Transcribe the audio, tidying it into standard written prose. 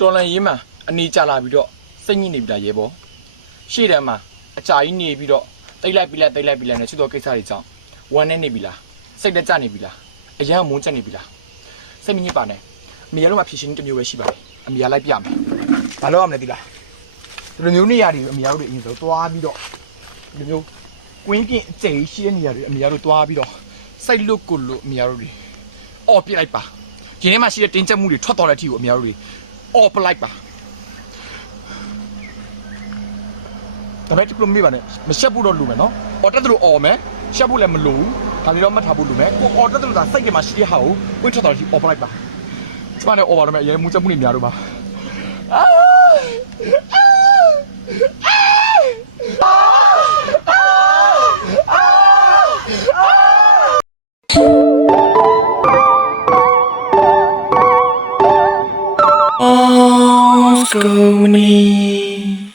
တော်လန်ရေးမှာအနေကြလာပြီးတော့စိတ်ညစ်နေပြီလားရဲဘော်ရှေ့တန်းမှာအကြာကြီးနေပြီးတော့တိတ်လိုက်ပြီးလဲချစ်တော်ကိစ္စတွေကြောင့်ဝမ်းနေနေပြီလားစိတ်တက်ကြနေပြီလားအရန်မုန်းချက်နေပြီလားစိတ်မညစ်ပါနဲ့အမေရတော့မှဖြည့်ရှင်းတစ်မျိုးပဲရှိပါတယ်အမေရလိုက်ပြမယ်ဘာလို့ရမလဲဒီလားဒီလိုမျိုးနေရာတွေအမေရတို့အရင်ဆုံးသွားပြီးတော့ဒီမျိုးကွင်းကင်အကျိရှိတဲ့နေရာတွေအမေရတို့သွားပြီးတော့စိတ်လွတ်ကိုလို့အမေရတို့တွေအော်ပြလိုက်ပါဒီထဲမှာရှိတဲ့တင်းကျပ်မှုတွေထွက်သွားတဲ့အထိကိုအမေရတို့တွေအော်ပလိုက်ပါဒါပေမဲ့ဒီလိုမျိုးပါနဲ့မရှက်ဘူးတော့လူမယ်နော်အော်တက်တယ်လို့အော်မယ်ရှက်ဘူးလည်းမလိုဘူးဒါမျိုးတော့မှတ်ထားဖို့လူမယ်ကိုအော်တက်တယ်လို့ဒါစိတ်ထဲမှာရှိတဲ့ဟာကိုဝှင့်ထွက်သွားတဲ့အထိအော်ပလိုက်ပါကျမလည်းအော်ပါတော့မယ်အရင်မူချက်မှုတွေများတော့ပါOh, so many.